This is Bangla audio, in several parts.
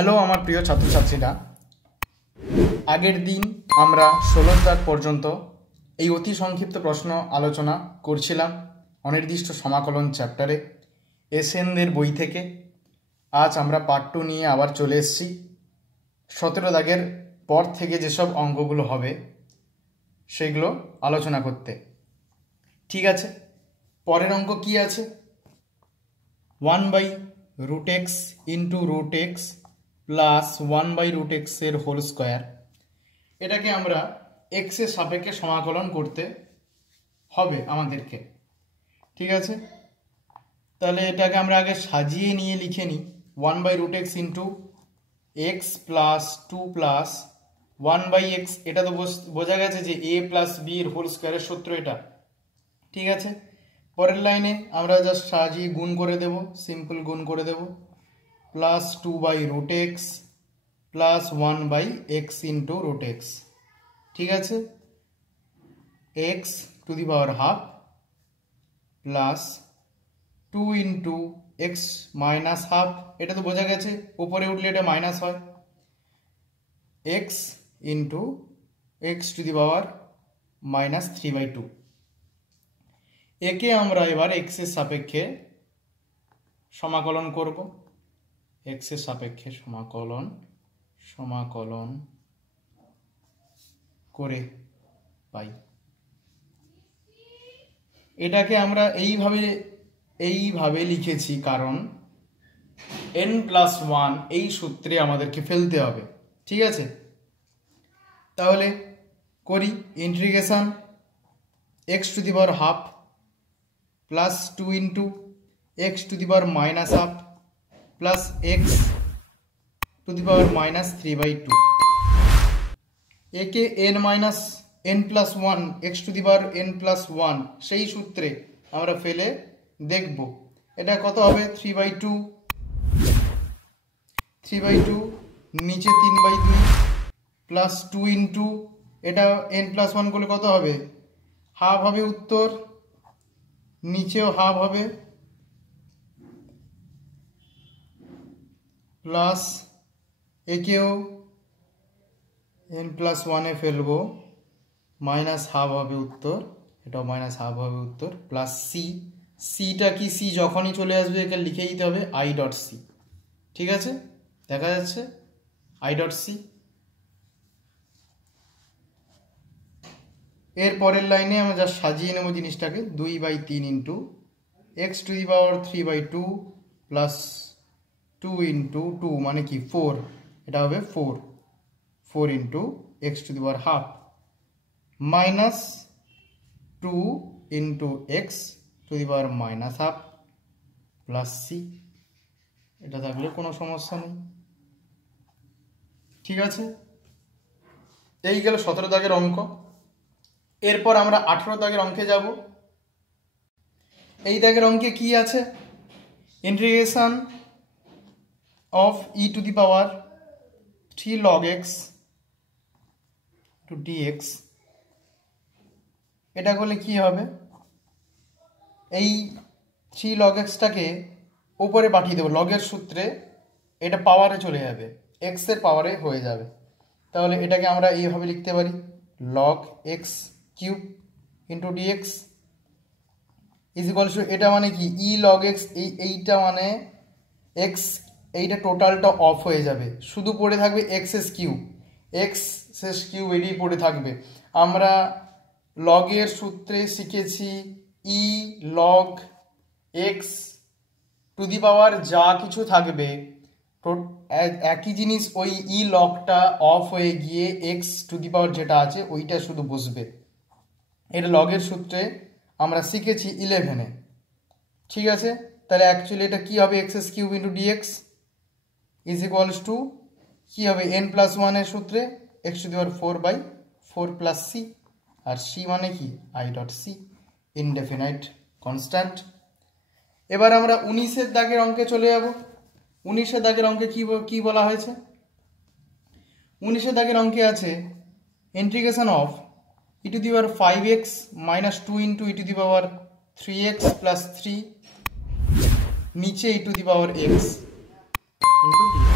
হ্যালো আমার প্রিয় ছাত্রছাত্রীরা, আগের দিন আমরা 16 দাগ পর্যন্ত এই অতি সংক্ষিপ্ত প্রশ্ন আলোচনা করছিলাম অনির্দিষ্ট সমাকলন চ্যাপ্টারে এসএনদের বই থেকে। আজ আমরা পার্ট 2 নিয়ে আবার চলে এসেছি। 17 দাগের পর থেকে যেসব অঙ্কগুলো হবে সেগুলো আলোচনা করতে। ঠিক আছে, পরের অঙ্ক কি আছে? 1/√x into √x plus 1/√x এর হোল স্কোয়ার, এটাকে আমরা x এর সাপেক্ষে সমাকলন করতে হবে আমাদেরকে। ঠিক আছে, তাহলে এটাকে আমরা আগে সাজিয়ে নিয়ে লিখে নিই। 1/√x into x plus 2 plus 1/x, এটা তো বোঝা গেছে যে a প্লাস b এর হোল স্কোয়ারের সূত্র এটা। ঠিক আছে, পরের লাইনে আমরা জাস্ট সাজিয়ে গুণ করে দেব, সিম্পল গুণ করে দেব, plus 2/√x plus 1/x into √x। ঠিক আছে, x to the power half plus 2 into x minus half, এটা তো বোঝা গেছে উপরে উঠলে এটা মাইনাস হয়, x into x to the power minus 3/2। একে আমরা এবার x এর সাপেক্ষে সমাকলন করব। x এর সাপেক্ষে সমাকলন করে পাই। এটাকে আমরা এইভাবে লিখেছি কারণ n+1 এই সূত্রে আমাদেরকে ফেলতে হবে। ঠিক আছে, তাহলে করি integration x to the power half plus 2 into x to the power minus half plus x to the power minus 3/2। একে n+1 x to the power n+1 সেই সূত্রে আমরা ফেলে দেখব এটা কত হবে। 3/2 নিচে 3/2 প্লাস 2 ইন্টু এটা n+1 করলে কত হবে, হাফ হবে উত্তর, নিচেও হাফ হবে, প্লাস একেও n+1 এ ফেলবো, মাইনাস হাফ হবে উত্তর, এটাও মাইনাস হাফ হবে উত্তর, প্লাস সিটা কি, সি যখনই চলে আসবে একে লিখে দিতে হবে i.c। ঠিক আছে, দেখা যাচ্ছে i.c। এর পরের লাইনে আমরা যা সাজিয়ে নেব জিনিসটাকে, 2/3 into x to the power 3/2 plus 2 into 2 মানে কি 4, এটা হবে 4 into x to the power half minus 2 into x to the power minus half plus C, এটা থাকলে কোনো সমস্যা নেই। ঠিক আছে, এই গেল 17 দাগের অঙ্ক। এরপর আমরা 18 দাগের অঙ্কে যাব। এই দাগের অঙ্কে কি আছে? Integration of e to the power 3 log x to dx, এটা করলে কি হবে, এই 3 log x টাকে উপরে পাঠিয়ে দেবো, লগের সূত্রে এটা পাওয়ারে চলে যাবে, x এর পাওয়ারে হয়ে যাবে। তাহলে এটাকে আমরা এইভাবে লিখতে পারি, log x cube into dx is equals to, এটা মানে কি ই log x, এইটা মানে x, এইটা টোটালটা অফ হয়ে যাবে, শুধু পড়ে থাকবে এক্স কিউব এটাই পড়ে থাকবে। আমরা লগের সূত্রে শিখেছি ই log x টু দি পাওয়ার যা কিছু থাকবে একই জিনিস, ওই ই লগটা অফ হয়ে গিয়ে এক্স টু দি পাওয়ার যেটা আছে ওইটা শুধু বসবে। এটা লগের সূত্রে আমরা শিখেছি 11-এ। ঠিক আছে, তাহলে অ্যাকচুয়ালি এটা কি হবে, x cube into dx is equals to কি হবে, n+1 এর সূত্রে x to the power 4/4 plus C, আর সি মানে কি i.c, ইনডেফিনাইট কনস্ট্যান্ট। এবার আমরা 19-এর দাগের অঙ্কে চলে যাব। 19-এর দাগের অঙ্কে কি বলা হয়েছে? 19-এর দাগের অঙ্কে আছে integration of e to the power 5x minus 2 into e to the power 3x plus 3 नीचे e to the power x into dx।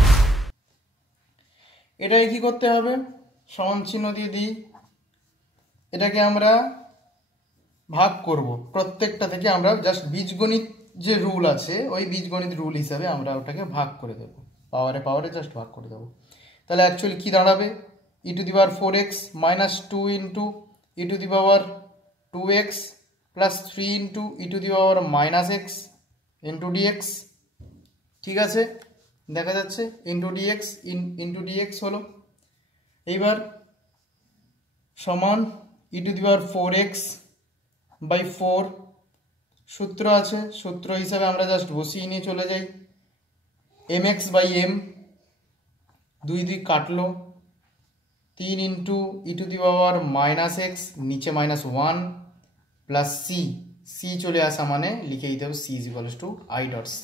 এটাকে কি করতে হবে, সমান চিহ্ন দিয়ে দিই, এটাকে আমরা ভাগ করব, প্রত্যেকটা থেকে আমরা জাস্ট বীজগণিত যে রুল আছে ওই বীজগণিত রুল হিসাবে আমরা ওটাকে ভাগ করে দেবো, পাওয়ারে জাস্ট ভাগ করে দেবো। তাহলে অ্যাকচুয়ালি কি দাঁড়াবে, e⁴x minus 2 into e⁴2x plus 3 into e⁻x into dx. ঠিক আছে, দেখা যাচ্ছে ইন্টু ডিএক্স হলো। এইবার সমান e⁴x বাই 4, সূত্র আছে, সূত্র হিসাবে আমরা জাস্ট বসিয়ে নিয়ে চলে যাই, mx বাই m, 2 কাটলো, 3 ইন্টু e⁻x, নিচে -1 প্লাস সি চলে আসা মানে লিখে দিতে হবে c = i.c।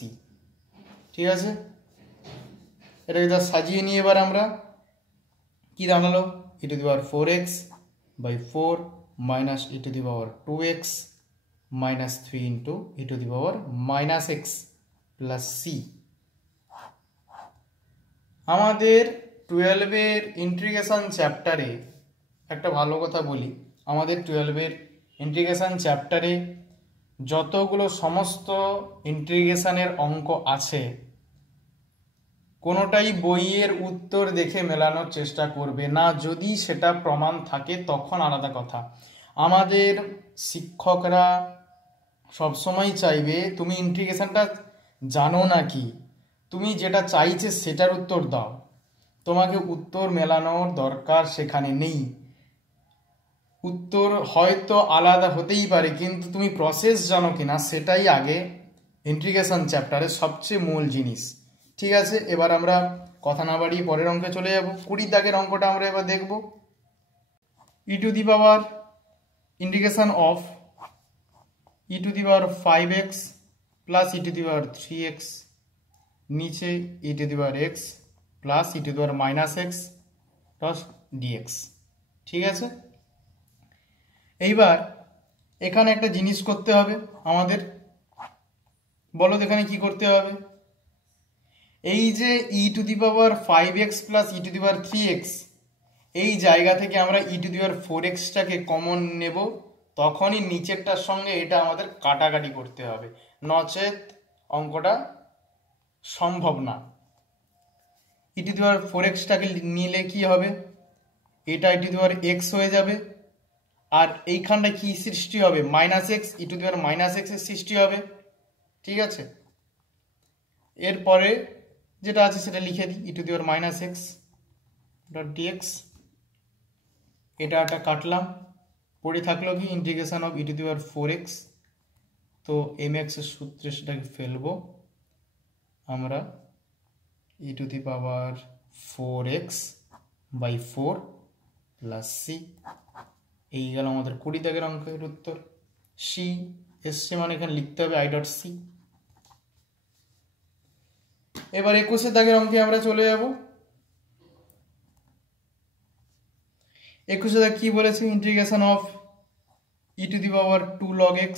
ঠিক আছে, এটাকে যা সাজিয়ে নিয়ে এবার আমরা কি দাঁড়ালো, e⁴x by 4 minus e⁻2x minus 3 into e⁻x plus C. আমাদের 12-এর ইন্টিগ্রেশন চ্যাপ্টারে একটা ভালো কথা বলি, আমাদের 12-এর ইন্টিগ্রেশন চ্যাপ্টারে যতগুলো সমস্ত ইন্টিগ্রেশনের অঙ্ক আছে কোনোটাই বইয়ের উত্তর দেখে মেলানোর চেষ্টা করবে না, যদি সেটা প্রমাণ থাকে তখন আলাদা কথা। আমাদের শিক্ষকরা সবসময় চাইবে তুমি ইন্টিগ্রেশনটা জানো না কি, তুমি যেটা চাইছে সেটার উত্তর দাও, তোমাকে উত্তর মেলানোর দরকার সেখানে নেই। উত্তর হয়তো আলাদা হতেই পারে কিন্তু তুমি প্রসেস জানো কিনা সেটাই আগে ইন্টিগ্রেশন চ্যাপ্টারের সবচেয়ে মূল জিনিস। ঠিক আছে, এবার আমরা কথা না বাড়িয়ে পরের অঙ্কে চলে যাব। 20 দাগের অঙ্কটা আমরা এবার দেখব। Integration of e⁵x plus e⁴x, নিচে e⁻x প্লাস e⁻x ডিএক্স। ঠিক আছে, এইবার এখানে একটা জিনিস করতে হবে আমাদের, বলো এখানে কি করতে হবে। এই যে e⁵x প্লাস e⁵x, এই জায়গা থেকে আমরা e⁴xটাকে কমন নেব, তখনই নিচেরটার সঙ্গে এটা আমাদের কাটাকাটি করতে হবে, নচেত অঙ্কটা সম্ভব না। e⁴xটাকে নিলে কি হবে, এটা e⁻x হয়ে যাবে, আর এইখানটা কি সৃষ্টি হবে, -x, e⁻x এর সৃষ্টি হবে। ঠিক আছে, এরপরে যেটা আছে সেটা লিখে দিই, e⁻x dx, এটা একটা কাটলাম, পড়ে থাকলো কি ইন্টিগ্রেশন অফ e⁴x, তো mx এর সূত্রে সেটাকে ফেলবো আমরা, e⁴x বাই 4 প্লাস সি। এই গেল আমাদের 20 দাগের অঙ্কের উত্তর। সি এসছে মানে এখানে লিখতে হবে i.c। এবার 21 দাগের অঙ্কে আমরা চলে যাব। 21 দাগ কি বলেছে, integration of e⁻2 log x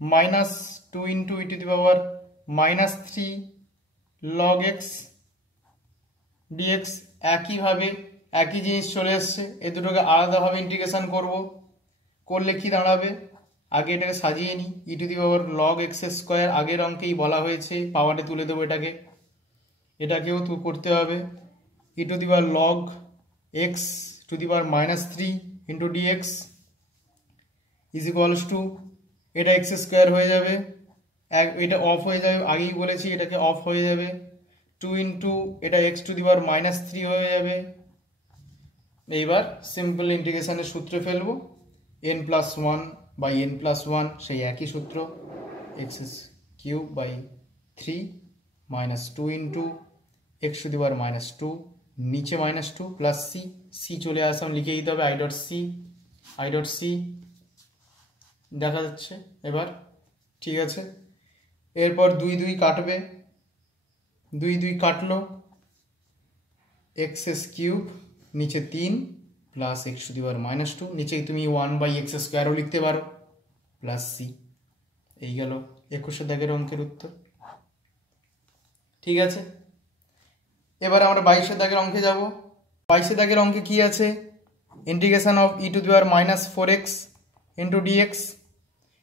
minus 2 into e⁻−3 log x dx। একইভাবে একই জিনিস চলে এসছে, এ দুটোকে আলাদাভাবে ইন্টিগ্রেশন করব, করলে কি দাঁড়াবে, আগে এটাকে সাজিয়ে নিই, e⁻log x², আগের অঙ্কেই বলা হয়েছে পাওয়ারে তুলে দেবো এটাকেও তো করতে হবে, e⁻log x⁻³ into dx is equals to, এটা x² হয়ে যাবে, এটা অফ হয়ে যাবে, আগেই বলেছি এটাকে অফ হয়ে যাবে, 2 ইন্টু এটা x⁻³ হয়ে যাবে। এইবার সিম্পল ইন্টিগ্রেশনের সূত্রে ফেলবো, n+1 বাই n+1 সেই একই সূত্র, x³/3 মাইনাস 2 ইন্টু x⁻², নিচে -2 প্লাস সি চলে আসলাম, লিখে দিতে হবে i.c দেখা যাচ্ছে এবার। ঠিক আছে, এরপর 2 কাটবে, 2 কাটলো, x³ নিচে 3 প্লাস x⁻², নিচে তুমি 1/x² লিখতে পারো প্লাস সি। এই গেল 21 দাগের অঙ্কের উত্তর। ঠিক আছে, এবার আমরা 22 দাগের অঙ্কে যাব। 22 দাগের অঙ্কে কি আছে, integration of e to the power minus 4x into dx.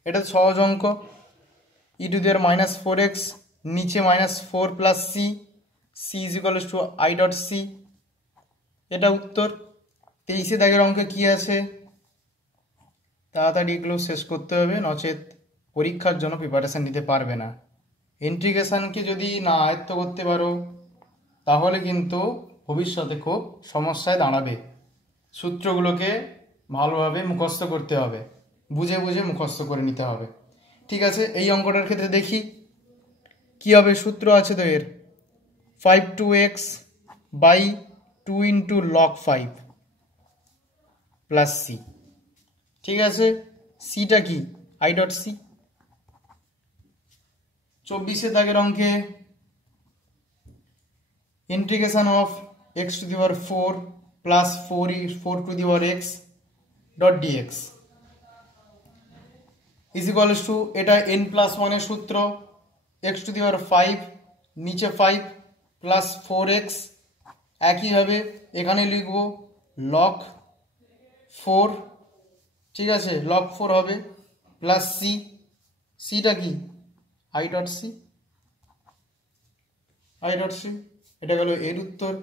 এটা সহজ অঙ্ক। ই to the power minus 4x, নিচে minus 4 plus C, C is equal to I dot C. এটা উত্তর। 23 দাগের অঙ্কে কি আছে, তাড়াতাড়ি এগুলো শেষ করতে হবে, নচেত পরীক্ষার জন্য প্রিপারেশান নিতে পারবে না। ইন্টিগ্রেশনকে যদি না আয়ত্ত করতে পারো তাহলে কিন্তু ভবিষ্যতে খুব সমস্যায় দাঁড়াবে। সূত্রগুলোকে ভালোভাবে মুখস্থ করতে হবে, বুঝে বুঝে মুখস্থ করে নিতে হবে। ঠিক আছে, এই অঙ্কটার ক্ষেত্রে দেখি কি হবে। সূত্র আছে তো এর 5/2x by 2 into log 5 plus C. ঠিক আছে, সিটা কি, আই ডট সি। 24 দাগের অঙ্কে integration of x to the power 4 plus 4 to the power x dot dx is equals to, এটা n প্লাস 1 এর সূত্র, x টু দি পাওয়ার 5 নিচে 5 প্লাস 4x, একইভাবে এখানে লিখব লগ 4। ঠিক আছে, লগ 4 হবে প্লাস সি, সিটা কি, I dot C, I dot C. এটা গেল এর উত্তর।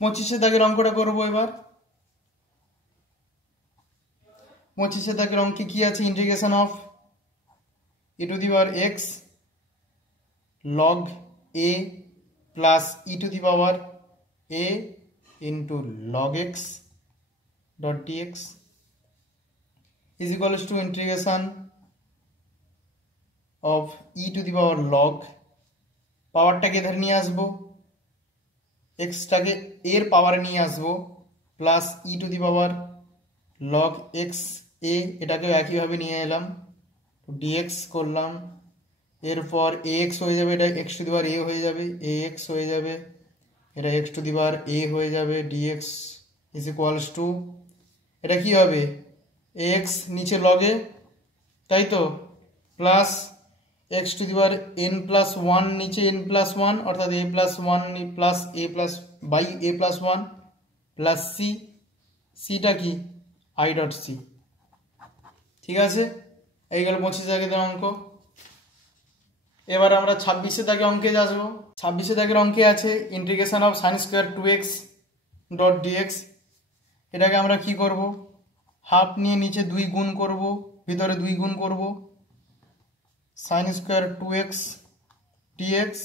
25 দাগের অঙ্কটা করবো এবার। 25 দাগের অঙ্কে কি আছে, integration of e to the power x log a plus e to the power a into log x dot dx is equals to integration of e to the power log, পাওয়ারটাকে ধরে নিয়ে আসবো, এক্সটাকে এর পাওয়ারে নিয়ে আসবো, plus e to the power log x a, এটাকেও একইভাবে নিয়ে এলাম, ডিএক্স করলাম। এরপর এ এক্স হয়ে যাবে, এটা এক্স টু দি পাওয়ার এ হয়ে যাবে, এ এক্স হয়ে যাবে, এটা এক্স টু দি পাওয়ার এ হয়ে যাবে, ডিএক্স ইজ ইকুয়ালস টু, এটা কি হবে, এ এক্স নিচে লগে, তাই তো, plus x to the power n plus 1 নিচে এন প্লাস 1, অর্থাৎ a plus 1 plus a plus by a plus 1 plus C, সিটা কি, আই ডট সি। ঠিক আছে, এই গেল 25 দাগের অঙ্ক। এবার আমরা 26 দাগের অঙ্কে আসবো। 26 দাগের অঙ্কে আছে integration of sine square 2x dot dx. এটাকে আমরা কি করব, হাফ নিয়ে নিচে 2 গুণ করব, ভিতরে 2 গুণ করব, সাইন স্কোয়ার 2x ডিএক্স।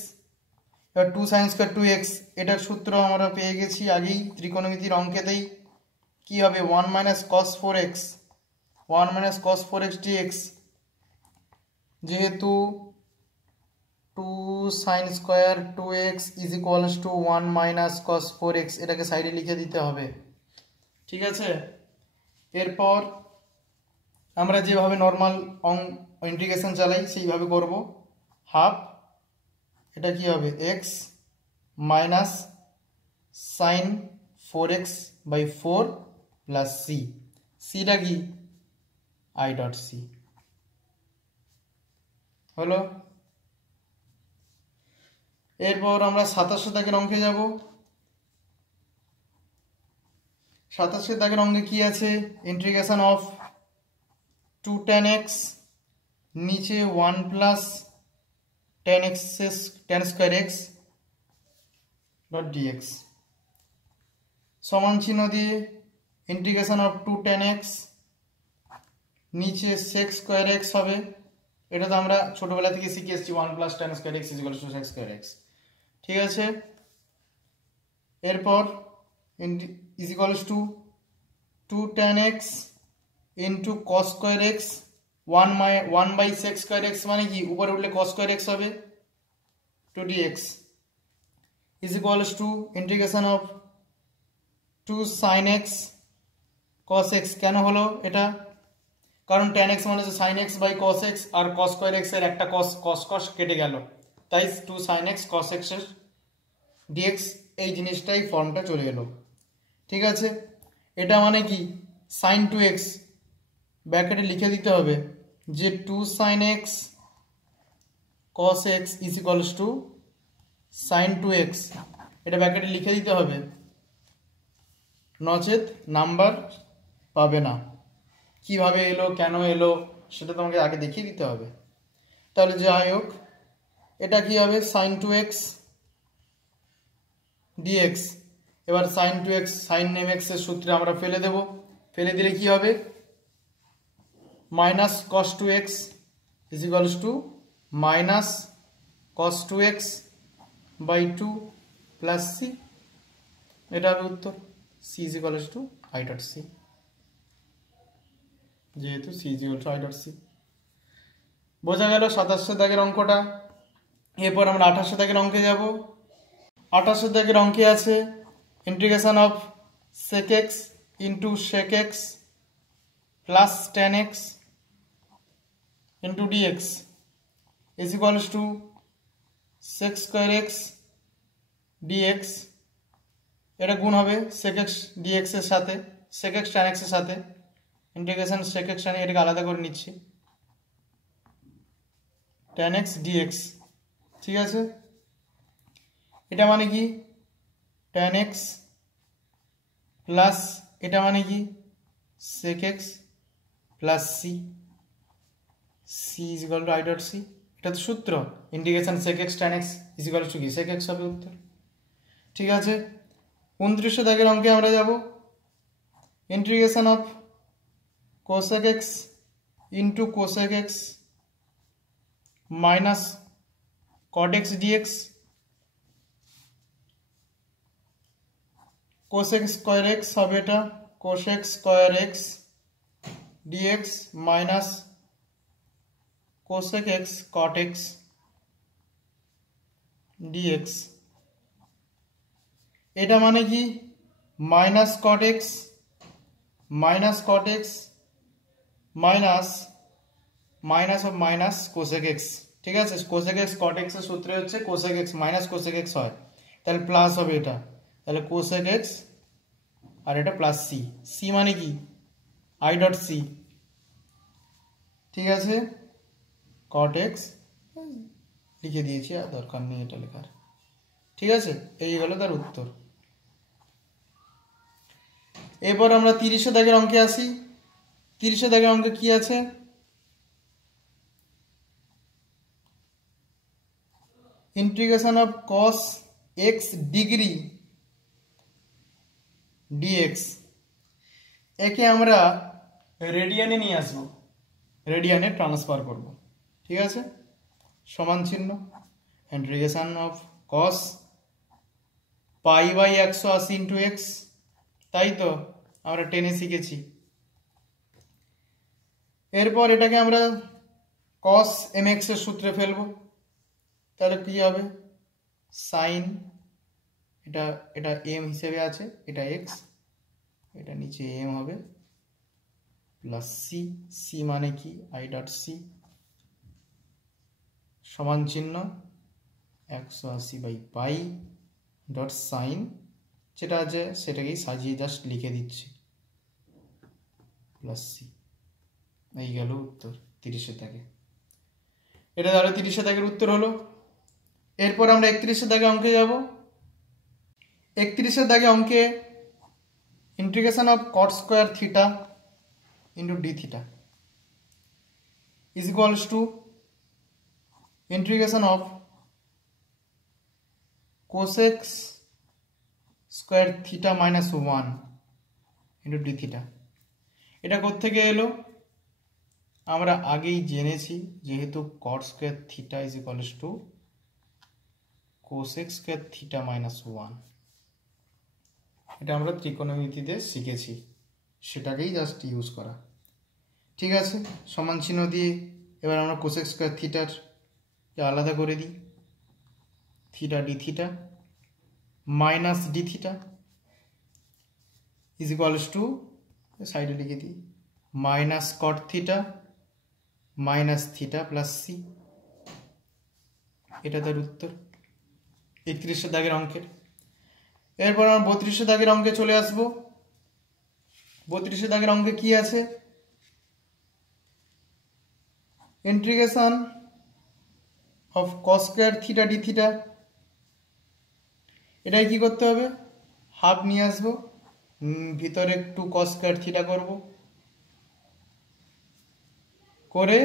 এবার 2 সাইন স্কোয়ার 2x, এটার সূত্র আমরা পেয়ে গেছি আগেই ত্রিকোণমিতির অঙ্কেতেই। কি হবে, 1 minus cos 4x, 1 minus cos 4x dx. যেহেতু 2 sine square 2x is equals to 1 minus cos 4x, এটাকে সাইডে লিখে দিতে হবে। ঠিক আছে, এরপর আমরা যেভাবে নর্মাল ইন্টিগ্রেশন চালাই সেইভাবে করব। হাফ, এটা কি হবে, x minus sine 4x by 4 plus C, সিটা কি, আই ডট সি হলো। এরপর আমরা 27 দাগের অঙ্কে যাব। 27 দাগের অঙ্কে কি আছে, ইন্টিগ্রেশন অফ 2 tan x নিচে 1 plus tan square x dot dx সমান চিহ্ন দিয়ে ইন্টিগ্রেশন অফ 2 tan x নিচে sec স্কোয়ার x হবে। এটা তো আমরা ছোটবেলা থেকে শিখে এসেছি, 1 plus tan square x is equal to sec square x। ঠিক আছে, এরপর is equals to 2 tan x into cos square x 1 by sec square x, মানে কি উপরে উঠলে cos স্কোয়ার x হবে, to dx is equals to integration of 2 sin x cos x। কেন হলো এটা, কারণ tan x মানে হচ্ছে sin x by cos x, আর cos স্কোয়ার x এর একটা cos কেটে গেল, তাই 2 sin x cos x এর dx, এই জিনিসটাই ফর্মটা চলে এলো। ঠিক আছে, এটা মানে কি sin 2x, ব্র্যাকেটে লিখে দিতে হবে যে 2 sin x cos x is equals to sine 2x, এটা ব্র্যাকেটে লিখে দিতে হবে, নচেত নাম্বার পাবে না। কিভাবে এলো, কেন এলো, সেটা তোমাকে আগে দেখিয়ে দিতে হবে। তাহলে যাই হোক, এটা কি হবে, সাইন 2x dx। এবার সাইন 2x সাইন নেম x এর সূত্রে আমরা ফেলে দেব, ফেলে দিলে কি হবে, minus cos 2x is equals to minus cos 2x by 2 plus C. এটা হবে উত্তর। C is equals to I dot c, যেহেতু C is equal to I dot c. বোঝা গেল 27 দাগের অঙ্কটা। এরপর আমরা 28 দাগের অঙ্কে যাব। 28 দাগের অঙ্কে আছে integration of sec x into sec x plus tan x into dx is equals two sec square x dx। এটা গুণ হবে sec x dx এর সাথে, sec x tan x এর সাথে। ইন্টিগ্রেশন sec x tan, এটাকে আলাদা করে নিচ্ছি, tan x dx, ঠিক আছে। এটা মানে কি tan x প্লাস এটা মানে কি sec x plus c, c is equal to I dot C. এটা তো সূত্র, integration sec x tan x is equal to কি sec x হবে উত্তর, ঠিক আছে। 29 দাগের অঙ্কে আমরা যাব, integration of cosec x into cosec x minus cot x dx, cosec square x হবে এটা cosec square x dx minus cosec x cot x dx। এটা মানে কি minus cot x minus cot x minus minus of minus cosec x, ঠিক আছে। cosec x cot x এর সূত্রে হচ্ছে cosec x minus cosec x হয়, তাহলে প্লাস হবে এটা, তাহলে cosec x আর এটা প্লাস সি, সি মানে কি আই ডট সি, ঠিক আছে। cot x লিখে দিয়েছি, আর দরকার নেই এটা লেখার, ঠিক আছে। এই হলো তার উত্তর। এরপর আমরা 30 দাগের অঙ্কে আসি। 30 দাগের অঙ্কে কি আছে, integration of cos x degree dx। একে আমরা রেডিয়ানে নিয়ে আসবো, রেডিয়ানে ট্রান্সফার করব, ঠিক আছে। সমান চিহ্ন, integration of cos pi by 180 into x, তাই তো আমরা টেনে শিখেছি। এরপর এটাকে আমরা cos mx এর সূত্রে ফেলবো, তাহলে কি হবে সাইন, এটা এটা m হিসেবে আছে, এটা x, এটা নিচে m হবে প্লাস সি, সি মানে কি আই ডট সি সমান চিহ্ন 180 বাই পাই ডট সাইন, যেটা আছে সেটাকেই সাজিয়ে জাস্ট লিখে দিচ্ছি প্লাস সি। এই গেল উত্তর 30 দাগে। এটা তাহলে 30 দাগের উত্তর হলো। এরপর আমরা 31 দাগে অঙ্কে যাব। 31 দাগে অঙ্কে integration of cot square theta into D theta is equals to integration of cosec square theta minus 1 into D theta. এটা কোত্থেকে এলো, আমরা আগেই জেনেছি, যেহেতু cot square theta is equals two cosec square theta minus 1, এটা আমরা ত্রিকোণমিতিতে শিখেছি, সেটাকেই জাস্ট ইউজ করা, ঠিক আছে। সমান চিহ্ন দিয়ে এবার আমরা cosec স্কোয়ার থিটার আলাদা করে দিই, theta D theta minus D theta is equals to, সাইডে লিখে দিই, minus cot theta minus theta plus C. এটা তার উত্তর 31 দাগের অঙ্কের। এরপর আমরা 32 দাগের অঙ্কে চলে আসব। 32 দাগের অঙ্কে কি আছে, integration of cos square theta D theta এটাই কি করতে হবে, হাফ নিয়ে আসবো, ভিতরে একটু কস স্কয়ার থিটা করব, করে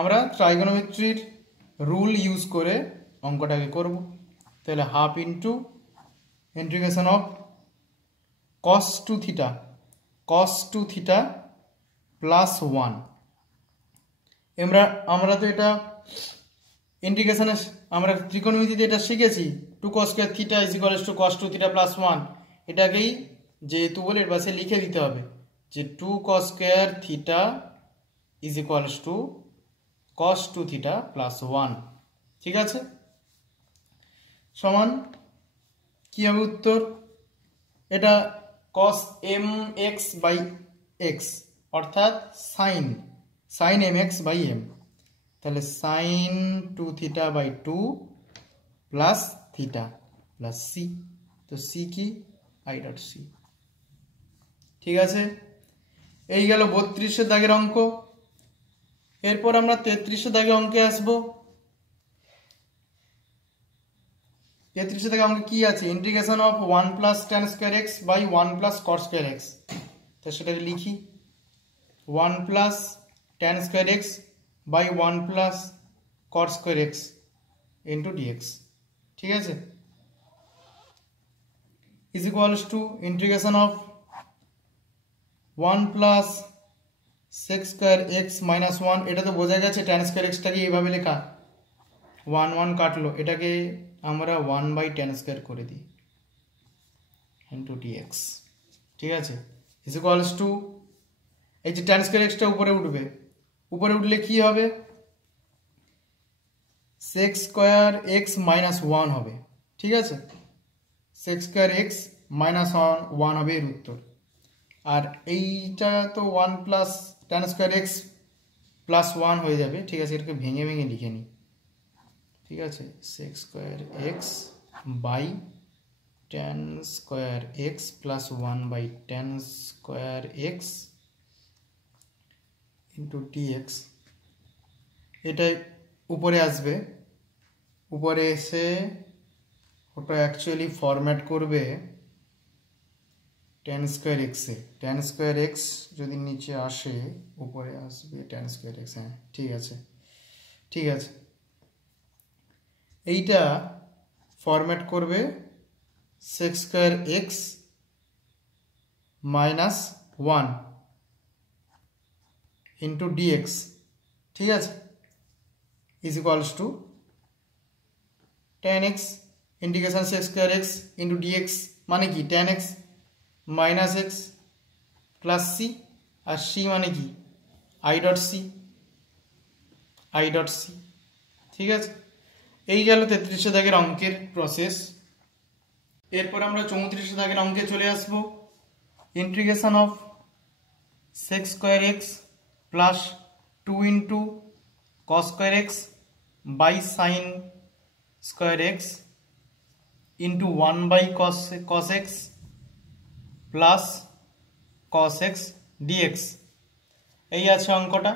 আমরা ট্রাইগোনোমেট্রির রুল ইউজ করে অঙ্কটাকে করব। তাহলে half into integration of cos two theta plus 1। আমরা তো এটা ইন্টিগ্রেশনে আমরা ত্রিকোণমিতিতে এটা শিখেছি, 2 cos square theta is equals two cos 2 theta plus 1। এটাকেই যেহেতু বলে এর পাশে লিখে দিতে হবে যে 2 cos square theta is equals two cos 2 theta plus 1। ঠিক আছে, সমান কি হবে উত্তর, এটা cos mx বাই x অর্থাৎ sin mx বাই m, তাহলে sin 2 theta by 2 plus theta plus C, তো সি কি আই ডট সি। ঠিক আছে, এই গেল 32 দাগের অঙ্ক। এরপর আমরা 33 দাগের অঙ্কে আসব। 33 দাগের অঙ্কে কি আছে, integration of 1 plus tan square x by 1 plus cot square x। তো সেটাকে লিখি 1 plus tan square x by 1 plus cot square x into dx। ঠিক আছে, is equals to integration of 1 plus sec square x minus 1। এটা তো বোঝা গেছে tan স্কয়ার x টাকে এইভাবে লেখা, 1 1 কাটলো, এটাকে আমরা 1 বাই tan স্কয়ার করে দিই ইন্টু dx। ঠিক আছে, ইজ ইকুয়ালস টু এই যে tan স্কয়ার x টা উপরে উঠবে, উপরে উঠলে কি হবে, sec স্কয়ার x মাইনাস 1 হবে। ঠিক আছে, sec স্কয়ার x মাইনাস 1 হবে এর উত্তর। আর এইটা তো 1 plus tan square x plus 1 হয়ে যাবে। ঠিক আছে, এটাকে ভেঙে ভেঙে লিখে নিই। ঠিক আছে, sec square x by tan square x plus 1 by tan square x into dx। এটাই উপরে আসবে, উপরে এসে ওটা অ্যাকচুয়ালি ফরম্যাট করবে tan স্কয়ার x এ। tan স্কয়ার x যদি নিচে আসে উপরে আসবে tan স্কয়ার x। হ্যাঁ ঠিক আছে, ঠিক আছে, এইটা ফরম্যাট করবে sec square x minus 1 into dx। ঠিক আছে, is equals to tan x integration sec square x into dx মানে কি tan x minus x plus c, আর c মানে কি i ডট c। ঠিক আছে, এই গেল 33 দাগের অঙ্কের প্রসেস। এরপর আমরা 34 দাগের অঙ্কে চলে আসব। Integration of sec square x plus 2 into cos square x by sin square x into 1 by cos x plus cos x dx। এই আছে অঙ্কটা।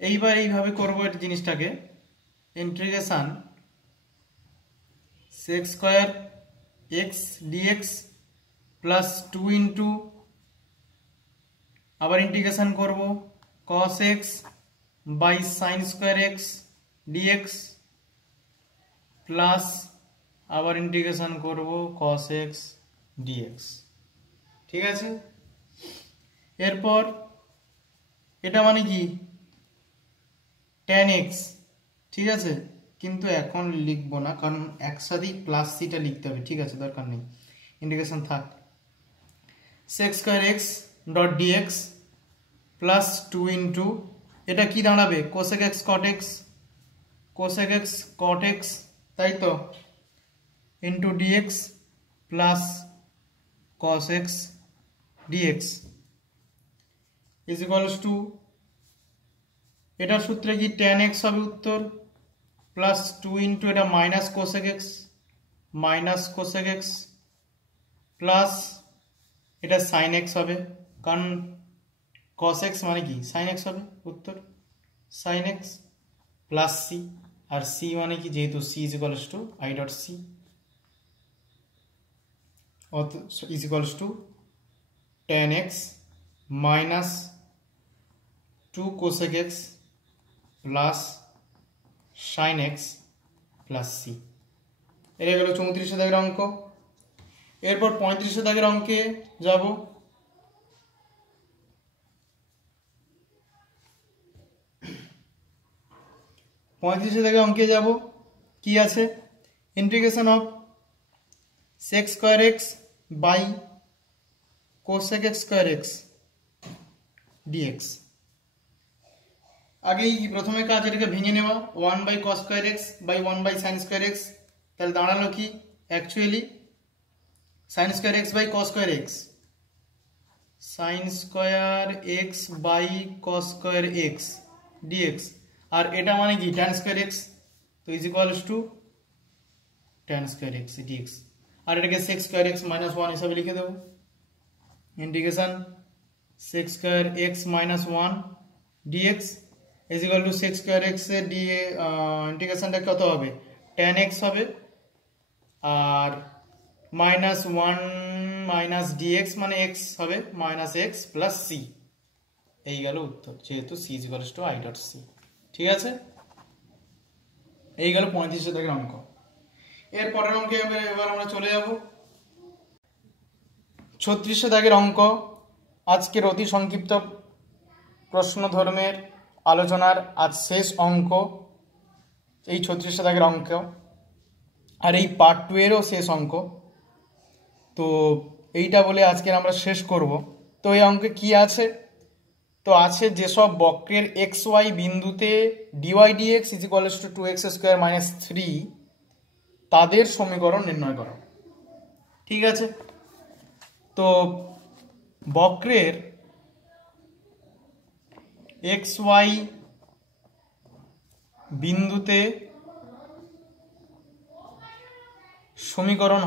এইবার এইভাবে করবো এই জিনিসটাকে, integration sec square x dx plus 2 into আবার ইন্টিগ্রেশন করব cos x by sin square x dx plus আবার ইন্টিগ্রেশন করব cos x dx। ঠিক আছে, এরপর এটা মানে কি tan x। ঠিক আছে, কিন্তু এখন লিখবো না, কারণ একসাথেই প্লাস সিটা লিখতে হবে। ঠিক আছে, দরকার নেই, ইন্টিগ্রেশন থাক। sec square x dot dx plus 2 into এটা কি দাঁড়াবে cosec x cot x, তাই তো, into dx plus cos x dx is equals two এটার সূত্রে কি tan x হবে উত্তর, প্লাস 2 ইন্টু এটা মাইনাস cosec x প্লাস এটা sin x হবে, কারণ cos x মানে কি sin x হবে উত্তর, sin x প্লাস c, আর সি মানে কি, যেহেতু C is equals to I dot C is equals to tan x minus 2 cosec x plus sin x plus C. এটা গেল 34 দাগের অঙ্ক। এরপর 35 দাগের অঙ্কে যাব। কি আছে, integration of sec square x by cosec x square x dx. আগেই প্রথমে কাজ এটাকে ভেঙে নেওয়া, 1 by cos square x by 1 by sin square x, তাহলে দাঁড়ালো কি actually sin square x by cos square x, sin square x by cos square x dx. আর এটা মানে কি tan স্কয়ার এক্স, তো is equals to tan square x dx. আর এটাকে sec স্কয়ার এক্স মাইনাস 1 হিসাবে লিখে দেবো। Integration sec square x minus 1 dx is equal to sec square x এর ইন্টিগ্রেশনটা কত হবে, tan x হবে, আর মাইনাস 1 মাইনাস ডিএক্স মানে x হবে মাইনাস x প্লাস সি। এই গেল উত্তর, যেহেতু C is equals to I dot C. ঠিক আছে, এই গেল 35 দাগের অঙ্ক। এর পরের অঙ্কে এবার আমরা চলে যাব 36 দাগের অঙ্ক। আজকের অতি সংক্ষিপ্ত প্রশ্ন ধর্মের আলোচনার আজ শেষ অঙ্ক এই 36 দাগের অঙ্ক, আর এই পার্ট 2 এরও শেষ অঙ্ক। তো এইটা বলে আজকের আমরা শেষ করব। তো এই অঙ্কে কি আছে, তো আছে যেসব বক্রের এক্স ওয়াই বিন্দুতে dy dx is equals to 2x square minus 3 তাদের সমীকরণ নির্ণয় করো। ঠিক আছে, তো বক্রের এক্স ওয়াই বিন্দুতে সমীকরণ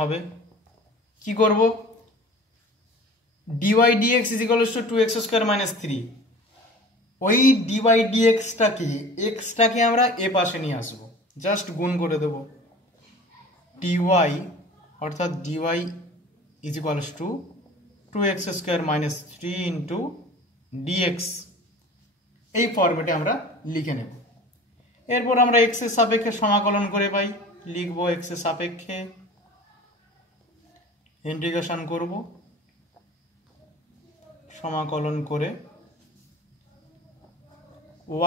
হবে কি করব, dy dx is equals to 2x square minus 3। ওই dy dx টাকে x টাকে আমরা এ পাশে নিয়ে আসব, জাস্ট গুণ করে দেব, dy অর্থাৎ dy is equals to 2x square minus 3 into dx, এই ফরম্যাটে আমরা লিখে নেব। এরপর আমরা x এর সাপেক্ষে সমাকলন করে পাই, লিখব x এর সাপেক্ষে ইন্টিগ্রেশন করব, সমাকলন করে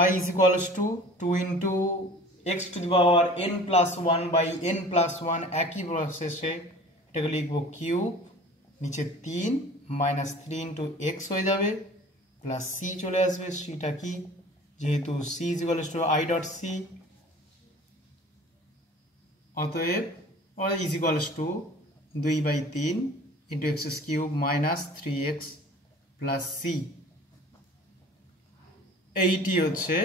y is equals to 2 into x to the power n plus 1 by n plus 1, একই প্রসেসে এটাকে লিখব কিউব, নিচে 3 মাইনাস 3 ইন্টু এক্স হয়ে যাবে, প্লাস সি চলে আসবে। সিটা কি, যেহেতু C is equals to I dot c, অতএব is equals to 2/3 into x cube minus 3x plus c. এইটি হচ্ছে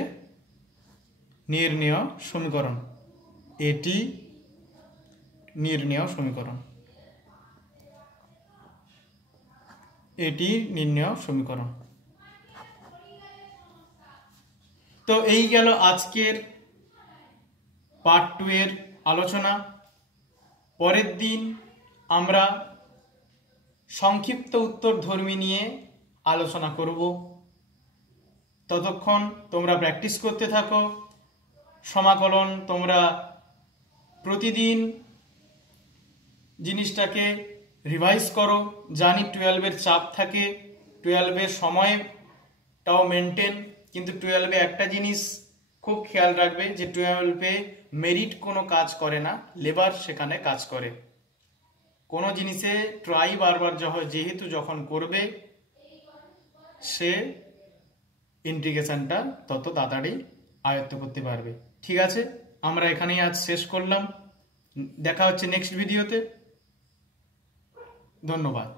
নির্ণেয় সমীকরণ, এটি নির্ণেয় সমীকরণ, এটি নির্ণেয় সমীকরণ। তো এই গেল আজকের পার্ট 2 এর আলোচনা। পরের দিন আমরা সংক্ষিপ্ত উত্তরধর্মী নিয়ে আলোচনা করব। ততক্ষণ তোমরা প্র্যাকটিস করতে থাকো, সমাকলন তোমরা প্রতিদিন জিনিসটাকে রিভাইজ করো। জানি 12-এর চাপ থাকে, 12-এর সময়টাও মেনটেন, কিন্তু 12-এ একটা জিনিস খুব খেয়াল রাখবে যে 12-এ মেরিট কোনো কাজ করে না, লেবার সেখানে কাজ করে। কোনো জিনিসে ট্রাই বারবার যেহেতু যখন করবে, সে ইন্টিগ্রেশনটা তত তাড়াতাড়ি আয়ত্ত করতে পারবে। ঠিক আছে, আমরা এখানেই আজ শেষ করলাম। দেখা হচ্ছে নেক্সট ভিডিওতে। ধন্যবাদ।